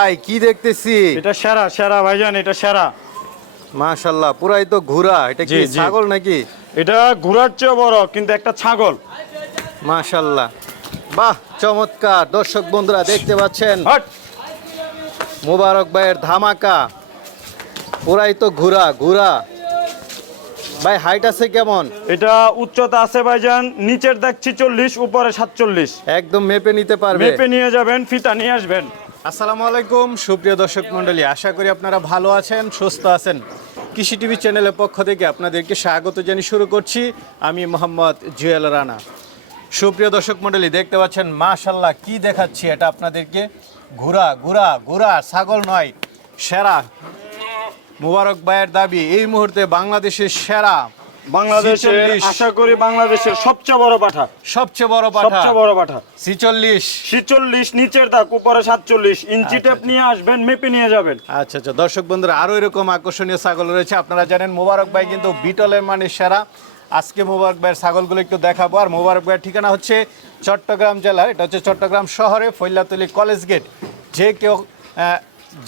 ভাই কি দেখতেছি? এটা সেরা সেরা ভাইজান এটা সেরা। মাশাল্লাহ পুরাই তো ঘোরা। এটা কি। ছাগল নাকি? এটা ঘোড়ার চেয়ে বড় কিন্তু একটা ছাগল। মাশাল্লাহ। বাহ চমৎকার। দর্শক বন্ধুরা দেখতে পাচ্ছেন? মোবারক ভাইয়ের ধামাকা। পুরাই তো ঘোরা ঘোরা। ভাই হাইট আছে কেমন? এটা উচ্চতা আছে ভাইজান নিচের দেখছি চল্লিশ উপরে সাতচল্লিশ। একদম মেপে নিতে পারবে। মেপে নিয়ে যাবেন ফিতা নিয়ে আসবেন। আসসালামু আলাইকুম, সুপ্রিয় দর্শক মণ্ডলী। আশা করি আপনারা ভালো আছেন, সুস্থ আছেন। কৃষি টিভি চ্যানেলের পক্ষ থেকে আপনাদেরকে স্বাগত জানিয়ে শুরু করছি। আমি মোহাম্মদ জুয়েল রানা। সুপ্রিয় দর্শক মণ্ডলী, দেখতে পাচ্ছেন মাশাল্লাহ কি দেখাচ্ছি এটা আপনাদেরকে? ঘোরা ঘোরা ঘোরা ছাগল নয়, সেরা। মুবারক ভাইয়ের দাবি, এই মুহূর্তে বাংলাদেশের সেরা বাংলাদেশের 46 আশা করি বাংলাদেশের সবচেয়ে বড় পাঠা। সবচেয়ে বড় পাঠা। সবচেয়ে বড় পাঠা। ছিচল্লিশ। ছিচল্লিশ নিচের দাগ উপরে সাতচল্লিশ। ইঞ্চি টেপ নিয়ে আসবেন মেপে নিয়ে যাবেন। আচ্ছা আচ্ছা। দর্শক বন্ধুরা আরও এরকম আকর্ষণীয় ছাগল রয়েছে। আপনারা জানেন মোবারক ভাই কিন্তু বিটলের মানে সেরা। আজকে মোবারক ভাইয়ের ছাগলগুলো একটু দেখাবো। আর মোবারক ভাইয়ের ঠিকানা হচ্ছে চট্টগ্রাম জেলার এটা হচ্ছে চট্টগ্রাম শহরে ফৈলাতলি কলেজ গেট। যে কেউ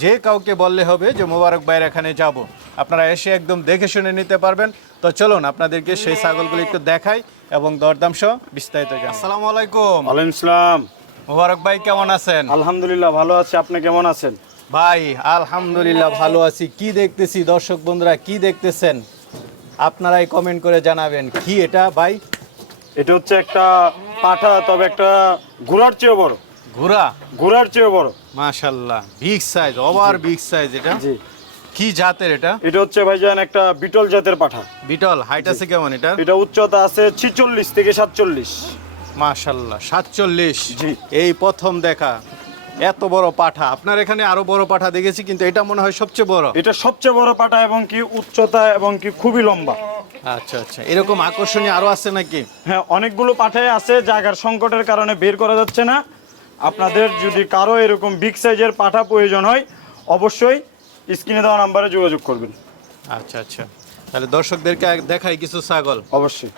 যে কাউকে বললে হবে যে মোবারক ভাইয়ের এখানে যাব। আপনারা এসে একদম দেখে শুনে নিতে পারবেন। তো চলুন আপনাদেরকে সেই ছাগলগুলো একটু দেখাই এবং দরদাম সহ বিস্তারিত। আসসালামু আলাইকুম। ওয়ালাইকুম ইসলাম মোবারক ভাই কেমন আছেন? আলহামদুলিল্লাহ ভালো আছে। আপনি কেমন আছেন? ভাই আলহামদুলিল্লাহ ভালো আছি। কি দেখতেছি দর্শক বন্ধুরা কি দেখতেছেন? আপনারাই কমেন্ট করে জানাবেন কি এটা ভাই? এটা হচ্ছে একটা পাঠা তবে একটা ঘোড়ার চেয়ে বড়। ঘোড়া? ঘোড়ার চেয়ে বড়। মাশাল্লাহ big size over big size এটা? জি। কি জাতের এটা? এটা হচ্ছে ভাইজান একটা বিটল জাতের পাঠা। বিটল হাইট আছে কেমন এটা এটা উচ্চতা আছে ছিচল্লিশ থেকে সাতচল্লিশ। মাশাল্লাহ সাতচল্লিশ। জি। এই প্রথম দেখা এত বড় পাঠা। আপনার এখানে আরও বড় পাঠা দেখেছি কিন্তু এটা মনে হয় সবচেয়ে বড়। এটা সবচেয়ে বড় পাঠা এবং কি উচ্চতা এবং কি খুবই লম্বা। আচ্ছা আচ্ছা এরকম আকর্ষণীয় আরও আছে নাকি? হ্যাঁ অনেকগুলো পাঠায় আছে জায়গার সংকটের কারণে বের করা যাচ্ছে না। আপনাদের যদি কারও এরকম বিগ সাইজের পাঠা প্রয়োজন হয় অবশ্যই স্ক্রিনে দেওয়া নাম্বারে যোগাযোগ করবেন। আচ্ছা আচ্ছা। তাহলে দর্শকদেরকে এক দেখাই কিছু ছাগল। অবশ্যই।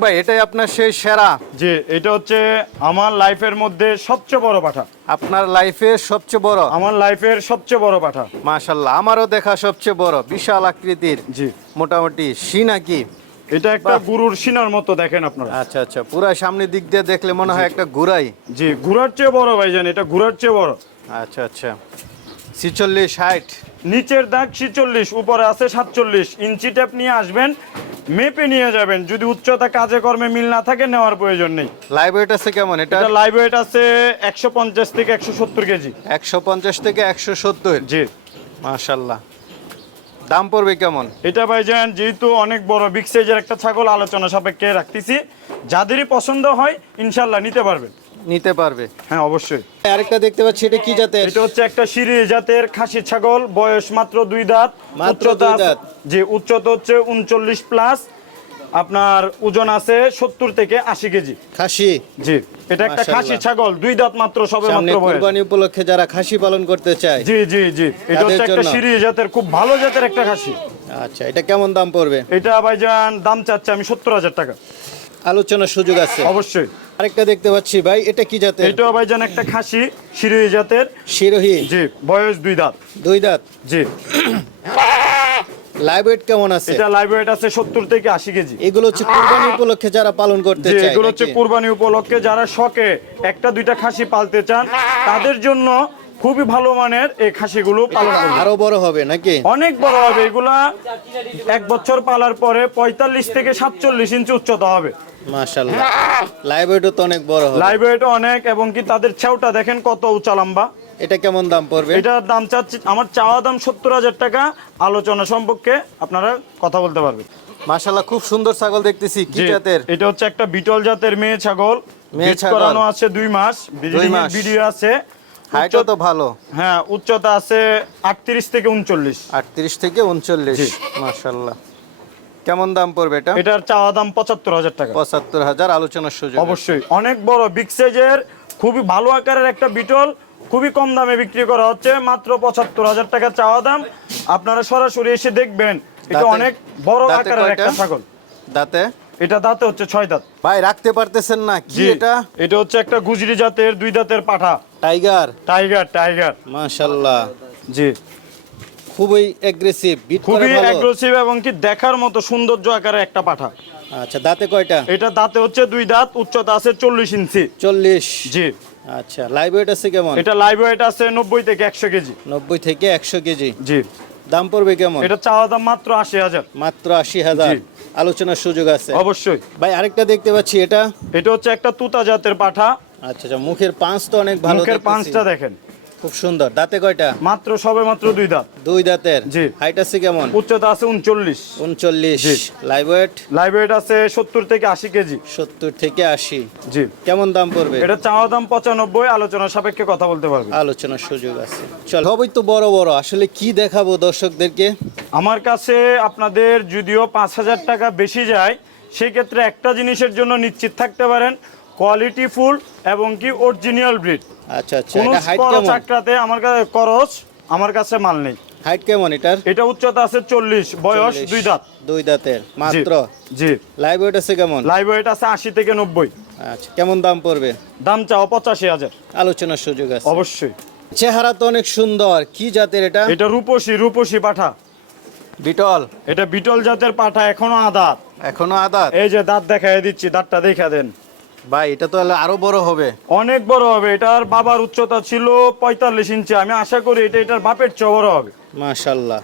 ভাই এটাই আপনার সেই সেরা? যে এটা হচ্ছে আমার লাইফের মধ্যে সবচেয়ে বড় পাঠা। আপনার লাইফে সবচেয়ে বড়? আমার লাইফের সবচেয়ে বড় পাঠা। মাশাল্লাহ আমারও দেখা সবচেয়ে বড় বিশাল আকৃতির। জি। মোটামুটি সি নাকি? এটা একটা গুরুর সিনার মতো দেখেন আপনারা। আচ্ছা আচ্ছা পুরা সামনের দিক দিয়ে দেখলে মনে হয় একটা ঘুরাই। জি ঘোড়ার চেয়ে বড় ভাইজান এটা ঘোড়ার চেয়ে বড়। আচ্ছা আচ্ছা। ছিচল্লিশ ষাট নিচের দাগ ছিচল্লিশ উপরে আছে সাতচল্লিশ। ইঞ্চি ট্যাপ নিয়ে আসবেন মেপে নিয়ে যাবেন। যদি উচ্চতা কাজে কর্মে মিল না থাকে নেওয়ার প্রয়োজন নেই। লাইভ ওয়েট আছে কেমন? এটা লাইভ ওয়েট আছে একশো পঞ্চাশ থেকে একশো সত্তর কেজি। একশো পঞ্চাশ থেকে একশো সত্তর? জি। মাশাল্লাহ। দাম পড়বে কেমন? এটা ভাইজান যেহেতু অনেক বড় বিগ সাইজের একটা ছাগল আলোচনা সাপেক্ষে রাখতেছি। যাদেরই পছন্দ হয় ইনশাল্লাহ নিতে পারবেন। নিতে পারবে। হ্যাঁ অবশ্যই। আরেকটা দেখতে পাচ্ছি এটা কি জাতের? এটা হচ্ছে একটা সিরি জাতের খাসি ছাগল বয়স মাত্র দুই দাঁত মাত্র উচ্চতা দুই দাঁত। জি উচ্চতা হচ্ছে উনচল্লিশ প্লাস আপনার ওজন আছে সত্তর থেকে আশি কেজি। খাসি? জি এটা একটা খাসি ছাগল দুই দাঁত মাত্র সবে মাত্র কুরবানি উপলক্ষে যারা খাসি পালন করতে চায় জি জি জি এটা হচ্ছে একটা। সিরি জাতের খুব ভালো জাতের একটা খাসি। আচ্ছা এটা কেমন দাম পড়বে? এটা ভাইজান দাম চাচ্ছে আমি সত্তর হাজার টাকা। আলোচনার সুযোগ আছে। অবশ্যই। আরেকটা দেখতে পাচ্ছি ভাই এটা কি জাতের? এটাও ভাইজান একটা খাসি সিরি জাতের। শিরোহী। জি বয়স দুই দাঁত। দুই দাঁত? জি। লাইভ ওয়েট কেমন আছে? এটা লাইভ ওয়েট আছে সত্তর থেকে আশি কেজি। এগুলো হচ্ছে কুরবানি উপলক্ষে যারা পালন করতে চায় এগুলো হচ্ছে কুরবানি উপলক্ষে যারা শখে একটা দুইটা খাসি পালতে চান তাদের জন্য খুবই ভালো মানের এই খাসিগুলো পালন করবে আরও বড় হবে নাকি? অনেক বড় হবে এগুলা এক বছর পালার পরে পঁয়তাল্লিশ থেকে সাতচল্লিশ ইঞ্চি উচ্চতা হবে। মাশাআল্লাহ। লাইভ ওয়েটও তো অনেক বড় হবে। লাইভ ওয়েট অনেক এবং কি তাদের ছেউটা দেখেন কত উঁচা লম্বা। এটা কেমন দাম পড়বে? এটার দাম চাচ্ছি আমার চাওয়া দাম সত্তর হাজার টাকা আলোচনা সম্পর্কে আপনারা কথা বলতে পারবেন। মাশাআল্লাহ খুব সুন্দর ছাগল দেখতেছি কি জাতের? এটা হচ্ছে একটা বিটল জাতের মেয়ে ছাগল। মেয়ে। করানো আছে দুই মাস। ভিডিও আছে। হাইটও তো ভালো। হ্যাঁ উচ্চতা আছে আটত্রিশ থেকে উনচল্লিশ। আটত্রিশ থেকে উনচল্লিশ। মাশাআল্লাহ। কেমন দাম পড়বে এটা? এটার চাওয়া দাম পঁচাত্তর হাজার টাকা। পঁচাত্তর হাজার আলোচনার সুযোগ অবশ্যই। অনেক বড় বিগ সাইজের খুবই ভালো আকারের একটা বিটল খুবই কম দামে বিক্রি করা হচ্ছে মাত্র পঁচাত্তর হাজার টাকা চাওয়া দাম। আপনারা সরাসরি এসে দেখবেন এটা অনেক বড় আকারের একটা ছাগল। দাঁতে? এটা দাঁতে হচ্ছে ছয় দাঁত। ভাই রাখতে পারতেছেন না কি এটা? এটা হচ্ছে একটা গুজরি জাতের দুই দাঁতের পাঠা। টাইগার। Tiger tiger. মাশাল্লাহ জি। খুবই অ্যাগ্রেসিভ বিট খুবই অ্যাগ্রেসিভ এবং কি দেখার মতো সৌন্দর্য আকারে একটা পাঠা। আচ্ছা দাঁতে কয়টা? এটা দাঁতে হচ্ছে দুই দাঁত উচ্চতা আছে চল্লিশ ইঞ্চি। চল্লিশ। জি। আচ্ছা লাইভ ওয়েট আছে কেমন? এটা লাইভ ওয়েট আছে নব্বই থেকে একশো কেজি। নব্বই থেকে একশো কেজি। জি। দাম পড়বে কেমন? এটা চাওয়া দাম মাত্র আশি হাজার। মাত্র আশি হাজার। আলোচনার সুযোগ আছে। অবশ্যই। ভাই আরেকটা দেখতে পাচ্ছি এটা? এটা হচ্ছে একটা তুতা জাতের পাঠা। আচ্ছা আচ্ছা মুখের পাঁচ তো অনেক ভালো মুখের পাঁচটা দেখেন। খুব সুন্দর। দাঁতে কয়টা? মাত্র সবে মাত্র দুই দাঁত। দুই দাঁতের। জি। হাইট আছে কেমন? উচ্চতা আছে উনচল্লিশ। উনচল্লিশ। লাইভ ওয়েট লাইভ ওয়েট আছে সত্তর থেকে আশি কেজি। সত্তর থেকে আশি। জি। কেমন দাম পড়বে? এটা চাওয়া দাম পঁচানব্বই আলোচনা সাপেক্ষে কথা বলতে পারবে। আলোচনার সুযোগ আছে। চল সবই তো বড় বড়। আসলে কি দেখাবো দর্শকদেরকে? আমার কাছে আপনাদের যদিও পাঁচ হাজার টাকা বেশি যায় সেক্ষেত্রে একটা জিনিসের জন্য নিশ্চিত থাকতে পারেন। কোয়ালিটি ফুল এবং কি অরিজিনাল ব্রিড আচ্ছা আচ্ছা এটা হাইট কেমন? চাকরাতে আমার কাছে করস আমার কাছে মাল নেই। হাইট কেমন এটার? এটা উচ্চতা আছে চল্লিশ বয়স দুই দাঁত। দুই দাঁতের মাত্র? জি। লাইভ ওয়েট আছে কেমন? লাইভ ওয়েট আছে আশি থেকে নব্বই। আচ্ছা কেমন দাম পড়বে? দাম চাও পঁচাশি হাজার। আলোচনার সুযোগ আছে। অবশ্যই। চেহারা তো অনেক সুন্দর কি জাতের এটা? এটা রূপসী রূপসী পাঠা। বিটল এটা বিটল জাতের পাঠা এখনও আদাত এখনও আদাত এই যে দাঁত দেখাই দিচ্ছি দাঁতটা দেখা দেন। ভাই এটা তো হলে আরও বড় হবে। অনেক বড় হবে। এটার বাবার উচ্চতা ছিল পঁয়তাল্লিশ ইঞ্চি। আমি আশা করি এটা এটার বাপের চেয়ে বড় হবে। মাশাল্লাহ।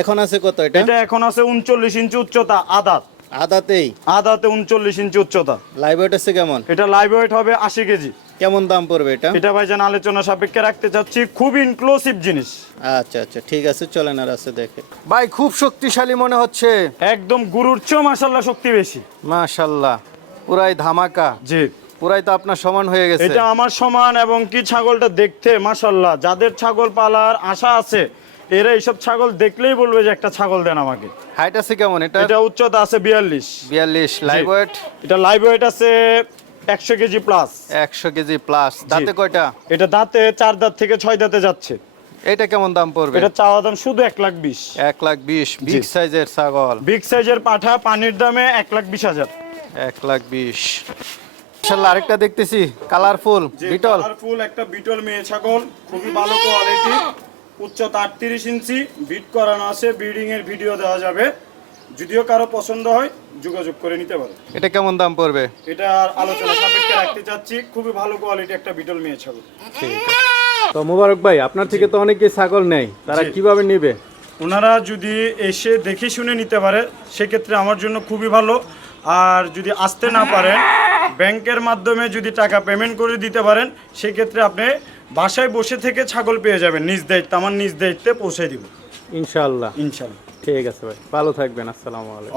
এখন আছে কত এটা? এটা এখন আছে উনচল্লিশ ইঞ্চি উচ্চতা আদাত। আদাতেই? আদাতে উনচল্লিশ ইঞ্চি উচ্চতা। লাইভ ওয়েট আছে কেমন? এটা লাইভ ওয়েট হবে আশি কেজি। কেমন দাম পড়বে এটা? এটা ভাইজান আলোচনা সাপেক্ষে রাখতে চাচ্ছি খুব ইনক্লুসিভ জিনিস। আচ্ছা আচ্ছা ঠিক আছে চলেন আর আছে দেখে। ভাই খুব শক্তিশালী মনে হচ্ছে। একদম গুরুর চেয়েও মাসাল্লাহ শক্তি বেশি। মাশাল্লাহ। পুরাই ধামাকা। জি। পুরাই তো আপনার সমান হয়ে গেছে। এটা আমার সমান এবং কি ছাগলটা দেখতে মাসাল্লাহ যাদের ছাগল পালার আশা আছে এরা এইসব ছাগল দেখলেই বলবে যে একটা ছাগল দেন আমাকে। হাইট আছে কেমন? এটা এটা উচ্চতা আছে বিয়াল্লিশ। বিয়াল্লিশ লাইভ ওয়েট এটা লাইভ ওয়েট আছে একশো কেজি প্লাস একশো কেজি প্লাস দাঁতে কয়টা? এটা দাঁতে চার দাঁত থেকে ছয় দাঁতে যাচ্ছে। এটা কেমন দাম পড়বে? এটা চাওয়া দাম শুধু এক লাখ বিশ। এক লাখ বিশ। বিগ সাইজের ছাগল। বিগ সাইজের পাঠা পানির দামে এক লাখ বিশ হাজার। এক লাখ বিশ। ইনশাল্লাহ আরেকটা দেখতেছি কালারফুল বিটল। ফুল একটা বিটল মেয়ে ছাগল খুবই ভালো কোয়ালিটি উচ্চতা আটত্রিশ ইঞ্চি বিট করানো আছে ব্রিডিং এর ভিডিও দেওয়া যাবে। যদিও কারও পছন্দ হয় যোগাযোগ করে নিতে পারে এটা কেমন দাম পড়বে? এটা আলোচনা সাপেক্ষে রাখতে চাচ্ছি খুবই ভালো কোয়ালিটি একটা বিটল মেয়ে ছাগল। তো মুবারক ভাই আপনার থেকে তো অনেকে ছাগল নেই তারা। কীভাবে নিবে? ওনারা যদি এসে দেখে শুনে নিতে পারে সেক্ষেত্রে আমার জন্য খুবই ভালো। আর যদি আসতে না পারেন ব্যাংকের মাধ্যমে যদি টাকা পেমেন্ট করে দিতে পারেন সেক্ষেত্রে আপনি বাসায় বসে থেকে ছাগল পেয়ে যাবেন। নিজ দায়িত্ব আমার নিজ দায়িত্বে পৌঁছে দিব। ইনশাল্লাহ ইনশাল্লাহ ঠিক আছে ভাই ভালো থাকবেন আসসালামু আলাইকুম।